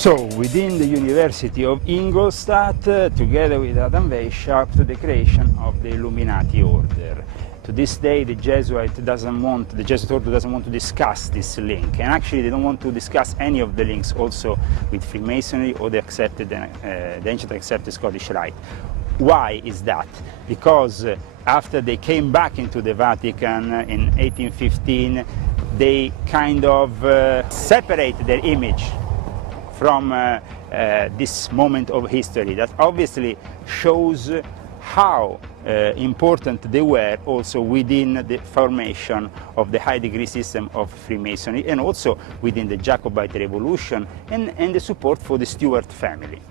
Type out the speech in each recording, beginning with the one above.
So, within the University of Ingolstadt, together with Adam Weishaupt, the creation of the Illuminati order. To this day, the Jesuit order doesn't want to discuss this link, and actually they don't want to discuss any of the links also with Freemasonry or the ancient accepted Scottish Rite. Why is that? Because after they came back into the Vatican in 1815, they kind of separated their image from this moment of history that obviously shows how important they were also within the formation of the high degree system of Freemasonry, and also within the Jacobite Revolution and the support for the Stuart family.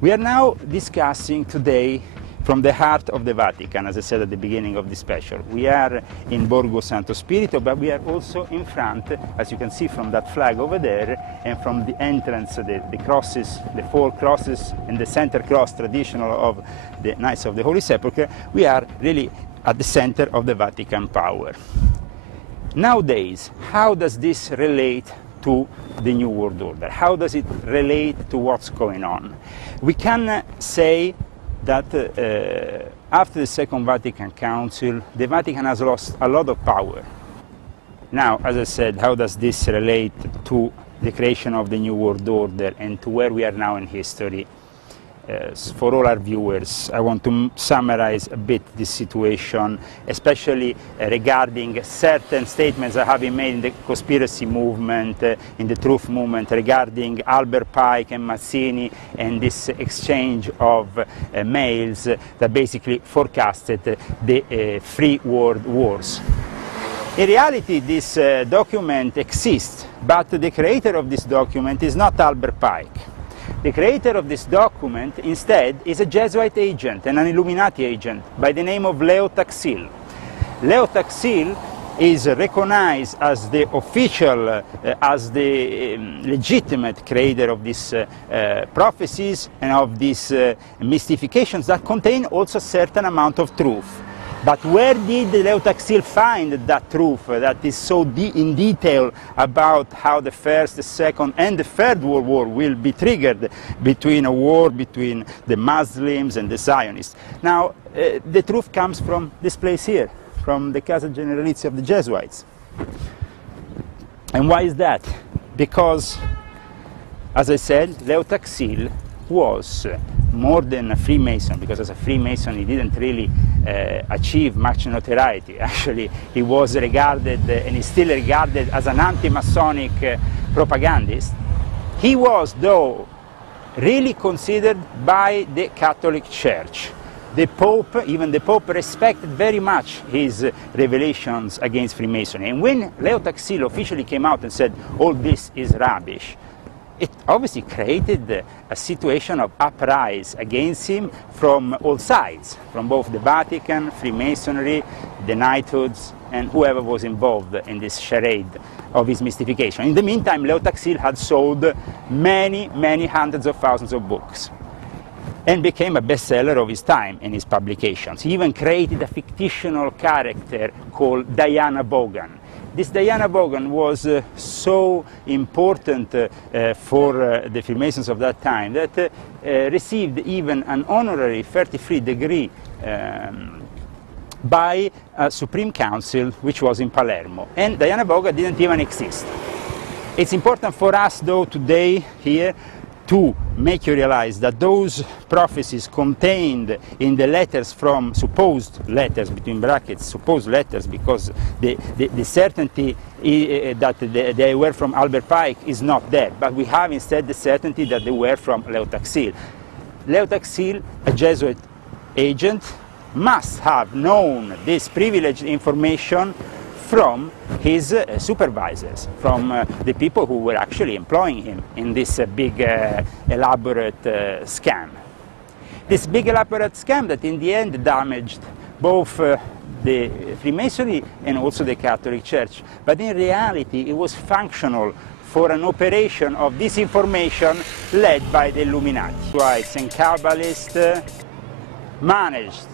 We are now discussing today from the heart of the Vatican, as I said at the beginning of this special. We are in Borgo Santo Spirito, but we are also in front, as you can see from that flag over there, and from the entrance, the crosses, the 4 crosses, and the center cross traditional of the Knights of the Holy Sepulchre, we are really at the center of the Vatican power. Nowadays, how does this relate to the New World Order? How does it relate to what's going on? We can say that after the Second Vatican Council, the Vatican has lost a lot of power. Now, as I said, how does this relate to the creation of the New World Order and to where we are now in history? For all our viewers, I want to summarize a bit this situation, especially regarding certain statements that have been made in the conspiracy movement, in the truth movement, regarding Albert Pike and Mazzini and this exchange of mails that basically forecasted the three world wars. In reality, this document exists, but the creator of this document is not Albert Pike. The creator of this document, instead, is a Jesuit agent and an Illuminati agent by the name of Leo Taxil. Leo Taxil is recognized as the official, as the legitimate creator of these prophecies and of these mystifications that contain also a certain amount of truth. But where did Leo Taxil find that truth that is so in detail about how the First, the Second and the Third World War will be triggered between a war between the Muslims and the Zionists? Now, the truth comes from this place here, from the Casa Generalizia of the Jesuits. And why is that? Because, as I said, Leo Taxil was more than a Freemason, because as a Freemason he didn't really achieve much notoriety. Actually, he was regarded, and is still regarded, as an anti-Masonic propagandist. He was, though, really considered by the Catholic Church. The Pope, even the Pope, respected very much his revelations against Freemasonry. And when Leo Taxil officially came out and said, all this is rubbish, it obviously created a situation of uprising against him from all sides, from both the Vatican, Freemasonry, the knighthoods, and whoever was involved in this charade of his mystification. In the meantime, Leo Taxil had sold many, many hundreds of thousands of books and became a bestseller of his time in his publications. He even created a fictional character called Diana Bogan. This Diana Bogan was so important for the Freemasons of that time that received even an honorary 33 degree by a Supreme Council which was in Palermo. And Diana Bogan didn't even exist. It's important for us, though, today here to make you realize that those prophecies contained in the letters from supposed letters, between brackets, supposed letters, because the certainty that they were from Albert Pike is not there, but we have instead the certainty that they were from Leo Taxil. Leo Taxil, a Jesuit agent, must have known this privileged information from his supervisors, from the people who were actually employing him in this big elaborate scam. This big elaborate scam that in the end damaged both the Freemasonry and also the Catholic Church. But in reality it was functional for an operation of disinformation led by the Illuminati. Jesuits and Kabbalists managed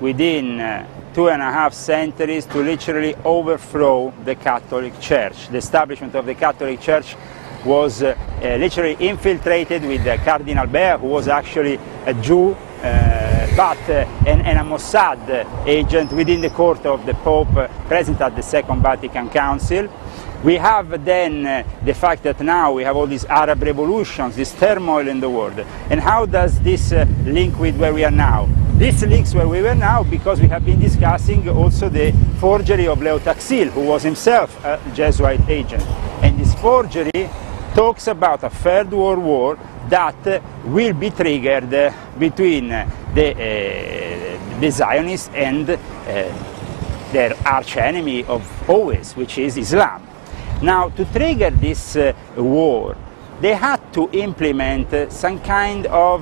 within 2.5 centuries to literally overthrow the Catholic Church. The establishment of the Catholic Church was literally infiltrated with Cardinal Bear, who was actually a Jew, but and a Mossad agent within the court of the Pope present at the Second Vatican Council. We have then the fact that now we have all these Arab revolutions, this turmoil in the world. And how does this link with where we are now? This links where we were now because we have been discussing also the forgery of Leo Taxil, who was himself a Jesuit agent. And this forgery talks about a Third World War that will be triggered between the Zionists and their arch enemy of always, which is Islam. Now, to trigger this war, they had to implement some kind of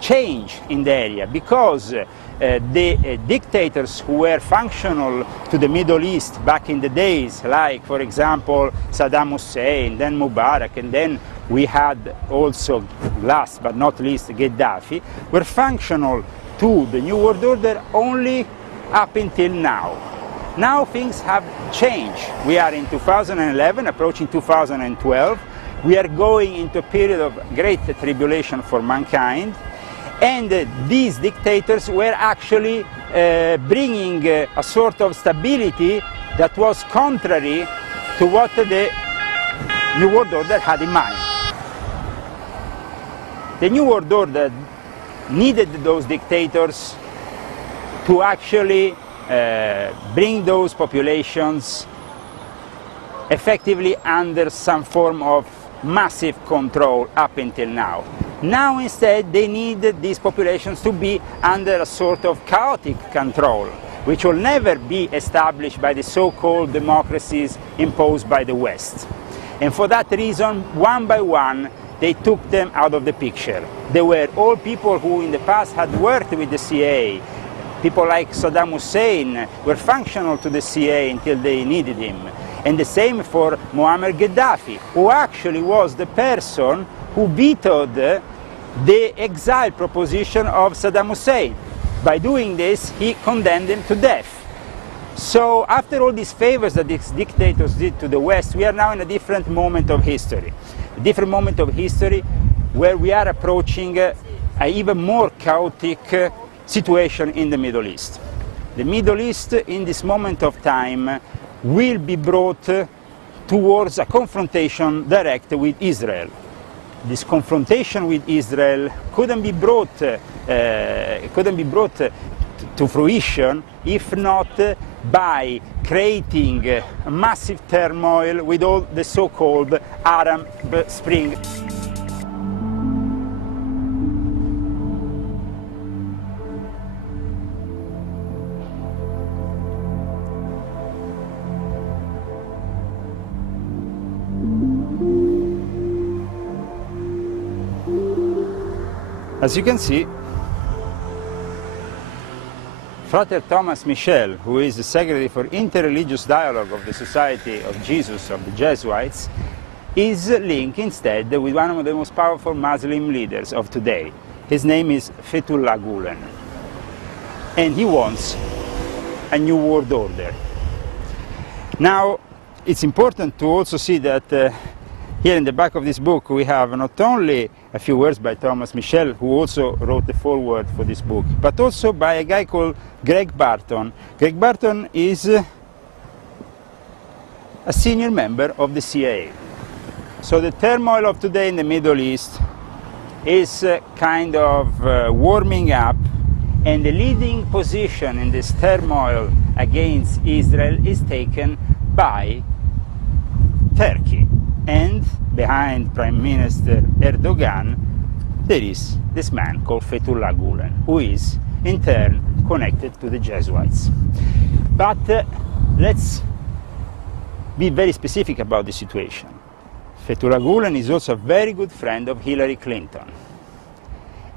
change in the area, because the dictators who were functional to the Middle East back in the days, like, for example, Saddam Hussein, then Mubarak, and then we had also, last but not least, Gaddafi, were functional to the New World Order only up until now. Now things have changed. We are in 2011, approaching 2012. We are going into a period of great tribulation for mankind, and these dictators were actually bringing a sort of stability that was contrary to what the New World Order had in mind. The New World Order needed those dictators to actually bring those populations effectively under some form of massive control up until now. Now instead they need these populations to be under a sort of chaotic control, which will never be established by the so-called democracies imposed by the West. And for that reason, one by one, they took them out of the picture. They were all people who in the past had worked with the CIA. People like Saddam Hussein were functional to the CIA until they needed him. And the same for Muammar Gaddafi, who actually was the person who vetoed the exile proposition of Saddam Hussein. By doing this, he condemned him to death. So after all these favors that these dictators did to the West, we are now in a different moment of history. A different moment of history where we are approaching an even more chaotic situation in the Middle East. The Middle East, in this moment of time, will be brought towards a confrontation direct with Israel. This confrontation with Israel couldn't be brought to fruition if not by creating a massive turmoil with all the so-called Arab Spring. As you can see, Frater Thomas Michel, who is the Secretary for Interreligious Dialogue of the Society of Jesus of the Jesuits, is linked instead with one of the most powerful Muslim leaders of today. His name is Fethullah Gulen, and he wants a new world order. Now, it's important to also see that here in the back of this book we have not only a few words by Thomas Michel, who also wrote the foreword for this book, but also by a guy called Greg Barton. Greg Barton is a senior member of the CIA. So the turmoil of today in the Middle East is kind of warming up, and the leading position in this turmoil against Israel is taken by Turkey. And behind Prime Minister Erdogan, there is this man called Fethullah Gulen, who is in turn connected to the Jesuits. But let's be very specific about the situation. Fethullah Gulen is also a very good friend of Hillary Clinton.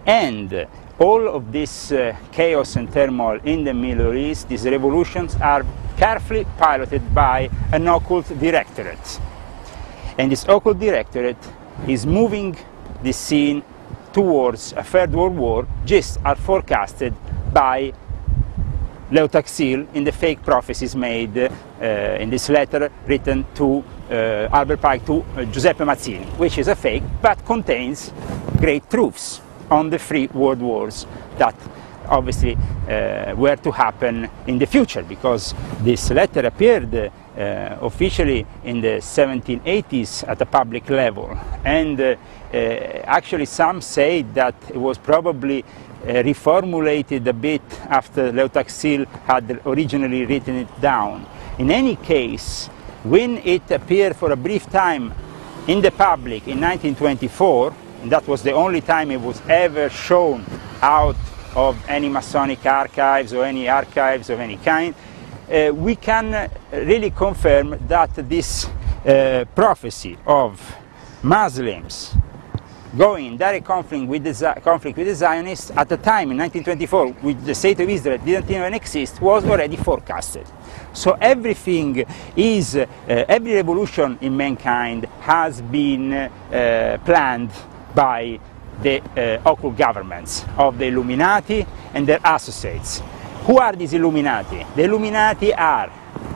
And all of this chaos and turmoil in the Middle East, these revolutions, are carefully piloted by an occult directorate. And this occult directorate is moving the scene towards a Third World War, just as forecasted by Taxil in the fake prophecies made in this letter written to Albert Pike to Giuseppe Mazzini, which is a fake but contains great truths on the 3 world wars that obviously were to happen in the future, because this letter appeared officially in the 1780s at a public level, and actually some say that it was probably reformulated a bit after Taxil had originally written it down. In any case, when it appeared for a brief time in the public in 1924, and that was the only time it was ever shown out of any Masonic archives or any archives of any kind, we can really confirm that this prophecy of Muslims going in direct conflict with the Zionists at the time in 1924, which the state of Israel didn't even exist, was already forecasted. So everything is, every revolution in mankind has been planned by the occult governments of the Illuminati and their associates. Who are these Illuminati? The Illuminati are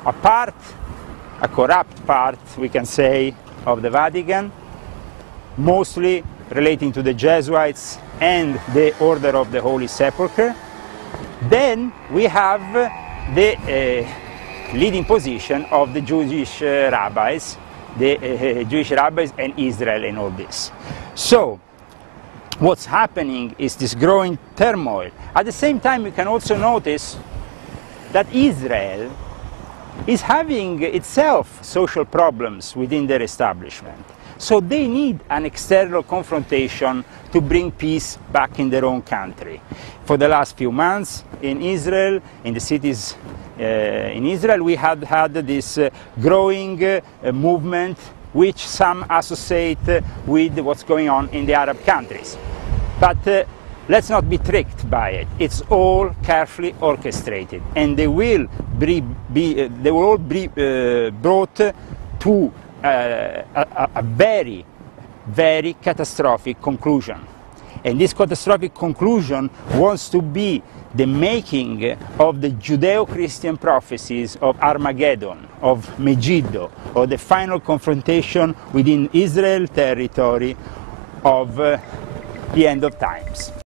a corrupt part, we can say, of the Vatican, mostly relating to the Jesuits and the Order of the Holy Sepulchre. Then we have the leading position of the Jewish rabbis, and Israel in all this. So what's happening is this growing turmoil. At the same time, we can also notice that Israel is having itself social problems within their establishment. So they need an external confrontation to bring peace back in their own country. For the last few months in Israel, in the cities in Israel, we had this growing movement which some associate with what's going on in the Arab countries. But let's not be tricked by it. It's all carefully orchestrated, and they will all be brought to a very, very catastrophic conclusion. And this catastrophic conclusion wants to be the making of the Judeo-Christian prophecies of Armageddon, of Megiddo, or the final confrontation within Israel territory of the end of times.